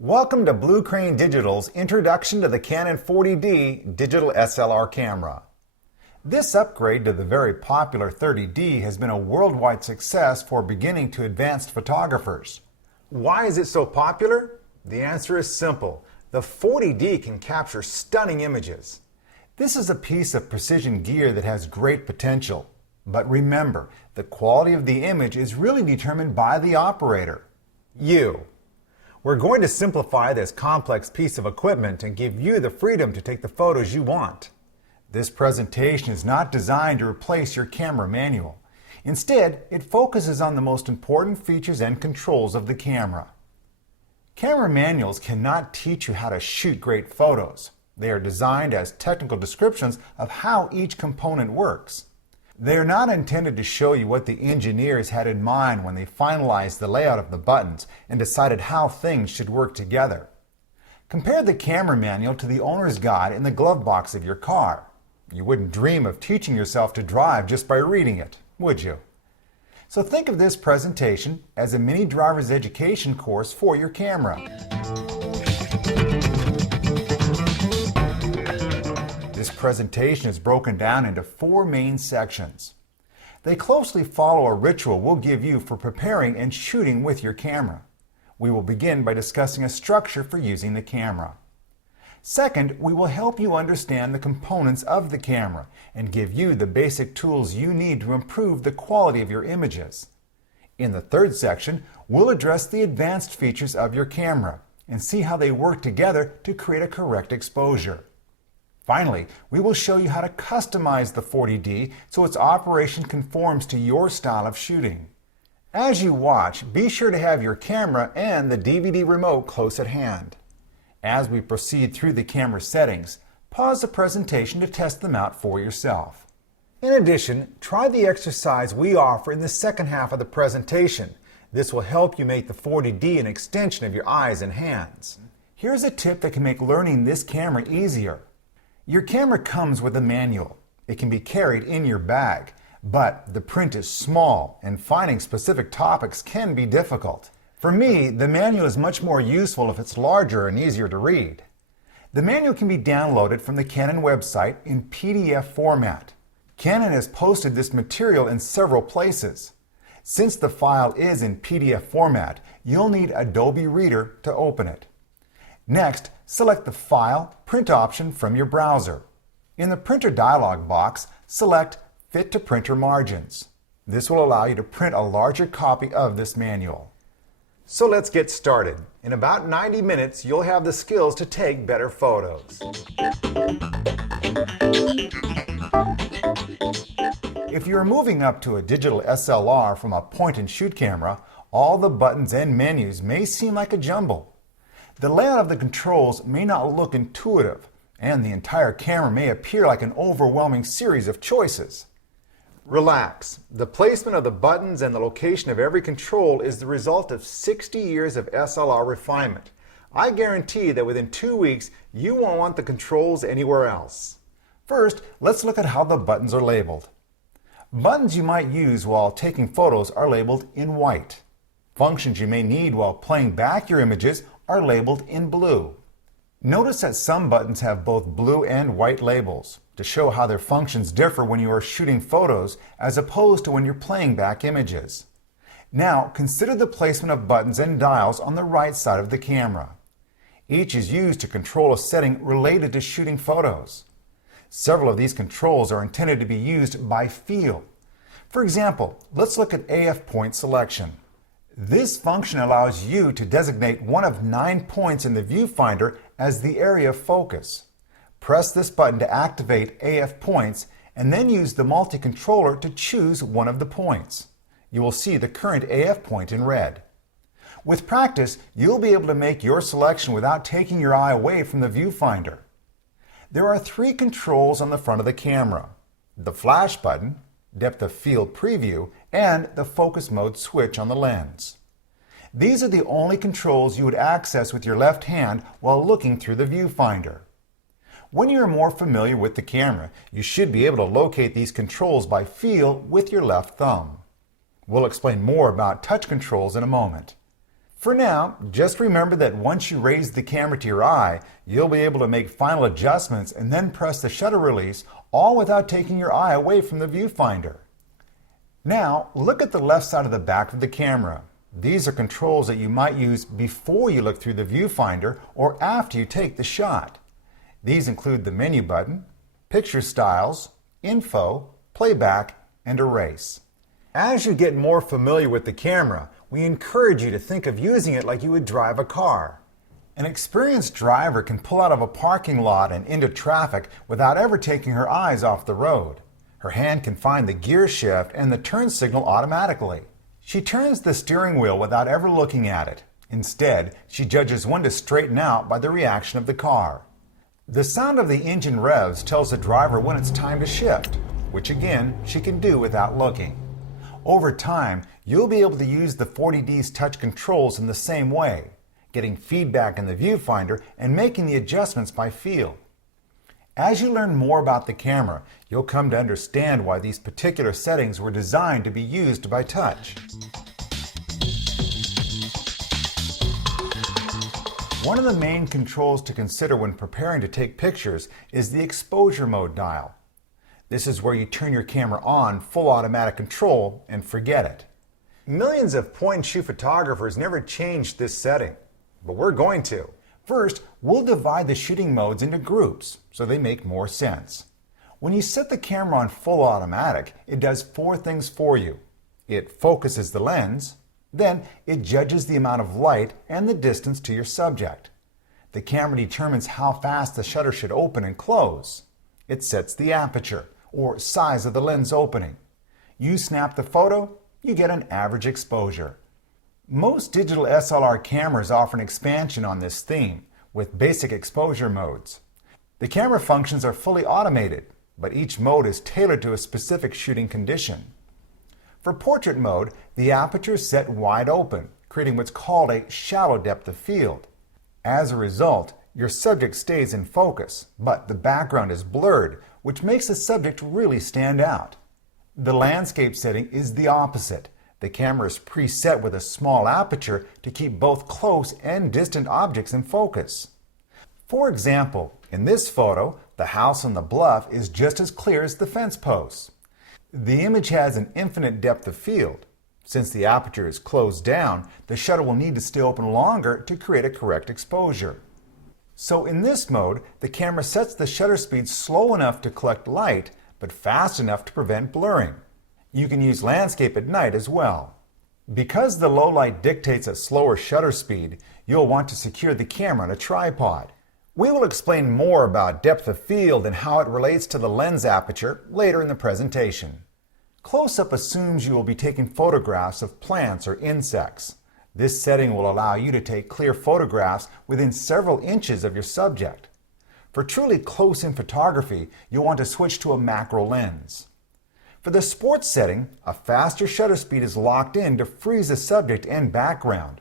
Welcome to Blue Crane Digital's Introduction to the Canon 40D Digital SLR Camera. This upgrade to the very popular 30D has been a worldwide success for beginning to advanced photographers. Why is it so popular? The answer is simple. The 40D can capture stunning images. This is a piece of precision gear that has great potential. But remember, the quality of the image is really determined by the operator, you. We're going to simplify this complex piece of equipment and give you the freedom to take the photos you want. This presentation is not designed to replace your camera manual. Instead, it focuses on the most important features and controls of the camera. Camera manuals cannot teach you how to shoot great photos. They are designed as technical descriptions of how each component works. They are not intended to show you what the engineers had in mind when they finalized the layout of the buttons and decided how things should work together. Compare the camera manual to the owner's guide in the glove box of your car. You wouldn't dream of teaching yourself to drive just by reading it, would you? So think of this presentation as a mini driver's education course for your camera. This presentation is broken down into 4 main sections. They closely follow a ritual we'll give you for preparing and shooting with your camera. We will begin by discussing a structure for using the camera. Second, we will help you understand the components of the camera and give you the basic tools you need to improve the quality of your images. In the third section, we'll address the advanced features of your camera and see how they work together to create a correct exposure. Finally, we will show you how to customize the 40D so its operation conforms to your style of shooting. As you watch, be sure to have your camera and the DVD remote close at hand. As we proceed through the camera settings, pause the presentation to test them out for yourself. In addition, try the exercise we offer in the second half of the presentation. This will help you make the 40D an extension of your eyes and hands. Here's a tip that can make learning this camera easier. Your camera comes with a manual. It can be carried in your bag, but the print is small and finding specific topics can be difficult. For me, the manual is much more useful if it's larger and easier to read. The manual can be downloaded from the Canon website in PDF format. Canon has posted this material in several places. Since the file is in PDF format, you'll need Adobe Reader to open it. Next, select the File Print option from your browser. In the Printer dialog box, select Fit to Printer Margins. This will allow you to print a larger copy of this manual. So let's get started. In about 90 minutes, you'll have the skills to take better photos. If you're moving up to a digital SLR from a point-and-shoot camera, all the buttons and menus may seem like a jumble. The layout of the controls may not look intuitive, and the entire camera may appear like an overwhelming series of choices. Relax. The placement of the buttons and the location of every control is the result of 60 years of SLR refinement. I guarantee that within 2 weeks, you won't want the controls anywhere else. First, let's look at how the buttons are labeled. Buttons you might use while taking photos are labeled in white. Functions you may need while playing back your images are labeled in blue. Notice that some buttons have both blue and white labels to show how their functions differ when you are shooting photos as opposed to when you're playing back images. Now, consider the placement of buttons and dials on the right side of the camera. Each is used to control a setting related to shooting photos. Several of these controls are intended to be used by feel. For example, let's look at AF point selection. This function allows you to designate one of 9 points in the viewfinder as the area of focus. Press this button to activate AF points and then use the multi-controller to choose one of the points. You will see the current AF point in red. With practice, you'll be able to make your selection without taking your eye away from the viewfinder. There are 3 controls on the front of the camera: the flash button, depth of field preview, and the focus mode switch on the lens. These are the only controls you would access with your left hand while looking through the viewfinder. When you are more familiar with the camera, you should be able to locate these controls by feel with your left thumb. We'll explain more about touch controls in a moment. For now, just remember that once you raise the camera to your eye, you'll be able to make final adjustments and then press the shutter release, all without taking your eye away from the viewfinder. Now, look at the left side of the back of the camera. These are controls that you might use before you look through the viewfinder or after you take the shot. These include the menu button, picture styles, info, playback, and erase. As you get more familiar with the camera, we encourage you to think of using it like you would drive a car. An experienced driver can pull out of a parking lot and into traffic without ever taking her eyes off the road. Her hand can find the gear shift and the turn signal automatically. She turns the steering wheel without ever looking at it. Instead, she judges when to straighten out by the reaction of the car. The sound of the engine revs tells the driver when it's time to shift, which again, she can do without looking. Over time, you'll be able to use the 40D's touch controls in the same way, getting feedback in the viewfinder and making the adjustments by feel. As you learn more about the camera, you'll come to understand why these particular settings were designed to be used by touch. One of the main controls to consider when preparing to take pictures is the exposure mode dial. This is where you turn your camera on full automatic control and forget it. Millions of point-and-shoot photographers never changed this setting, but we're going to. First, we'll divide the shooting modes into groups so they make more sense. When you set the camera on full automatic, it does 4 things for you. It focuses the lens, then it judges the amount of light and the distance to your subject. The camera determines how fast the shutter should open and close. It sets the aperture, or size of the lens opening. You snap the photo, you get an average exposure. Most digital SLR cameras offer an expansion on this theme, with basic exposure modes. The camera functions are fully automated, but each mode is tailored to a specific shooting condition. For portrait mode, the aperture is set wide open, creating what's called a shallow depth of field. As a result, your subject stays in focus, but the background is blurred, which makes the subject really stand out. The landscape setting is the opposite. The camera is preset with a small aperture to keep both close and distant objects in focus. For example, in this photo, the house on the bluff is just as clear as the fence posts. The image has an infinite depth of field. Since the aperture is closed down, the shutter will need to stay open longer to create a correct exposure. So in this mode, the camera sets the shutter speed slow enough to collect light, but fast enough to prevent blurring. You can use landscape at night as well. Because the low light dictates a slower shutter speed, you'll want to secure the camera on a tripod. We will explain more about depth of field and how it relates to the lens aperture later in the presentation. Close-up assumes you will be taking photographs of plants or insects. This setting will allow you to take clear photographs within several inches of your subject. For truly close-in photography, you'll want to switch to a macro lens. For the sports setting, a faster shutter speed is locked in to freeze the subject and background.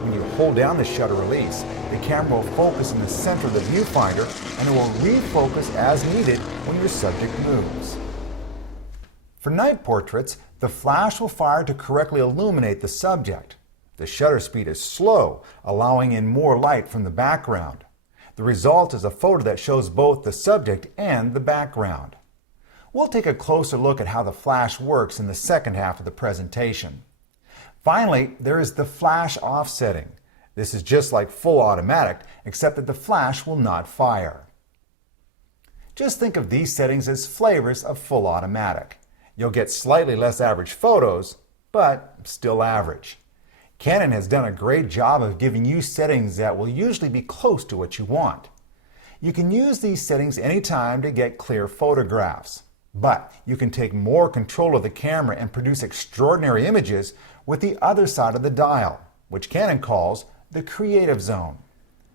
When you hold down the shutter release, the camera will focus in the center of the viewfinder and it will refocus as needed when your subject moves. For night portraits, the flash will fire to correctly illuminate the subject. The shutter speed is slow, allowing in more light from the background. The result is a photo that shows both the subject and the background. We'll take a closer look at how the flash works in the second half of the presentation. Finally, there is the flash off setting. This is just like full automatic, except that the flash will not fire. Just think of these settings as flavors of full automatic. You'll get slightly less average photos, but still average. Canon has done a great job of giving you settings that will usually be close to what you want. You can use these settings anytime to get clear photographs, but you can take more control of the camera and produce extraordinary images with the other side of the dial, which Canon calls the creative zone.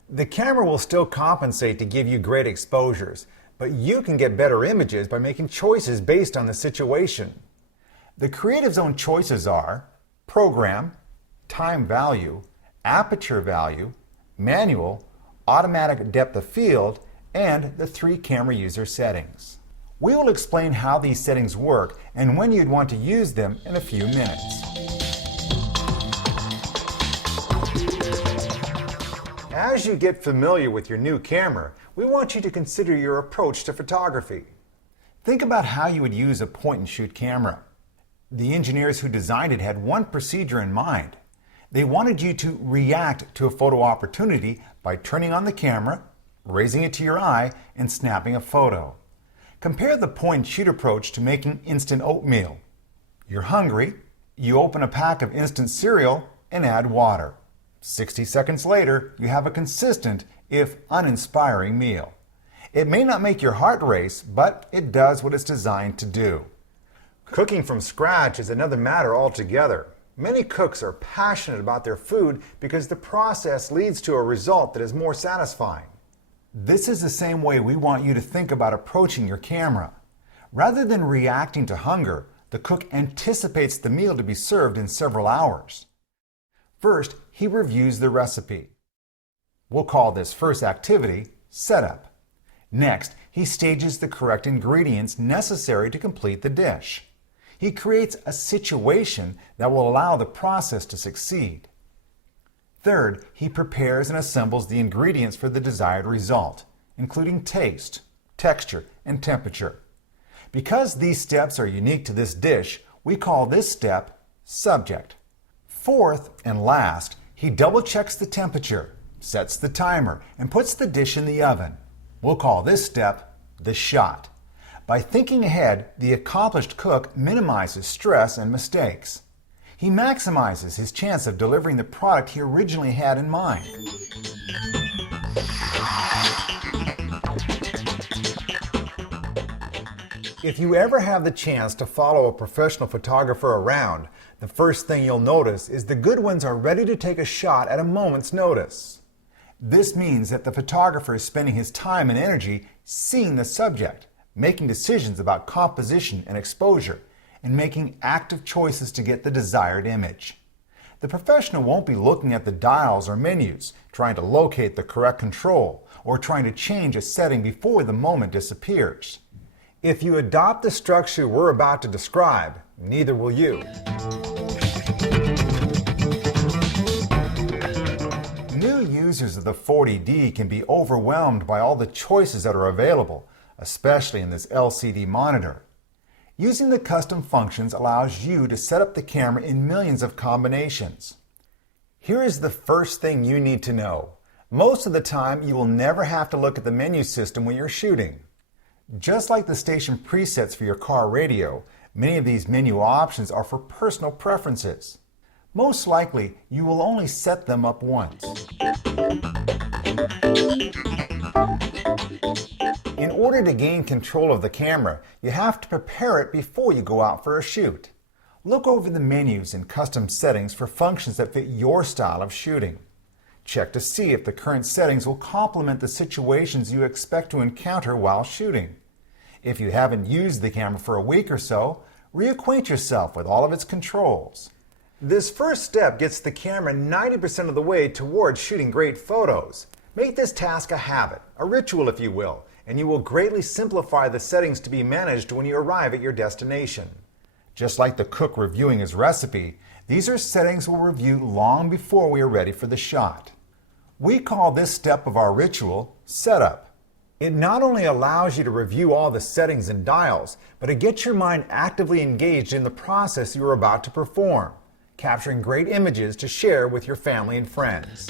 The camera will still compensate to give you great exposures, but you can get better images by making choices based on the situation. The creative zone choices are program, time value, aperture value, manual, automatic depth of field, and the 3 camera user settings. We will explain how these settings work and when you'd want to use them in a few minutes. As you get familiar with your new camera, we want you to consider your approach to photography. Think about how you would use a point-and-shoot camera. The engineers who designed it had one procedure in mind. They wanted you to react to a photo opportunity by turning on the camera, raising it to your eye, and snapping a photo. Compare the point-and-shoot approach to making instant oatmeal. You're hungry, you open a pack of instant cereal and add water. 60 seconds later, you have a consistent, if uninspiring meal. It may not make your heart race, but it does what it's designed to do. Cooking from scratch is another matter altogether. Many cooks are passionate about their food because the process leads to a result that is more satisfying. This is the same way we want you to think about approaching your camera. Rather than reacting to hunger, the cook anticipates the meal to be served in several hours. First, he reviews the recipe. We'll call this first activity setup. Next, he stages the correct ingredients necessary to complete the dish. He creates a situation that will allow the process to succeed. Third, he prepares and assembles the ingredients for the desired result, including taste, texture, and temperature. Because these steps are unique to this dish, we call this step subject. Fourth and last, he double-checks the temperature, sets the timer, and puts the dish in the oven. We'll call this step the shot. By thinking ahead, the accomplished cook minimizes stress and mistakes. He maximizes his chance of delivering the product he originally had in mind. If you ever have the chance to follow a professional photographer around, the first thing you'll notice is the good ones are ready to take a shot at a moment's notice. This means that the photographer is spending his time and energy seeing the subject, making decisions about composition and exposure, and making active choices to get the desired image. The professional won't be looking at the dials or menus, trying to locate the correct control, or trying to change a setting before the moment disappears. If you adopt the structure we're about to describe, neither will you. New users of the 40D can be overwhelmed by all the choices that are available, especially in this LCD monitor. Using the custom functions allows you to set up the camera in millions of combinations. Here is the first thing you need to know. Most of the time, you will never have to look at the menu system when you're shooting. Just like the station presets for your car radio, many of these menu options are for personal preferences. Most likely, you will only set them up once. In order to gain control of the camera, you have to prepare it before you go out for a shoot. Look over the menus and custom settings for functions that fit your style of shooting. Check to see if the current settings will complement the situations you expect to encounter while shooting. If you haven't used the camera for a week or so, reacquaint yourself with all of its controls. This first step gets the camera 90% of the way towards shooting great photos. Make this task a habit, a ritual if you will, and you will greatly simplify the settings to be managed when you arrive at your destination. Just like the cook reviewing his recipe, these are settings we'll review long before we are ready for the shot. We call this step of our ritual setup. It not only allows you to review all the settings and dials, but it gets your mind actively engaged in the process you are about to perform, capturing great images to share with your family and friends.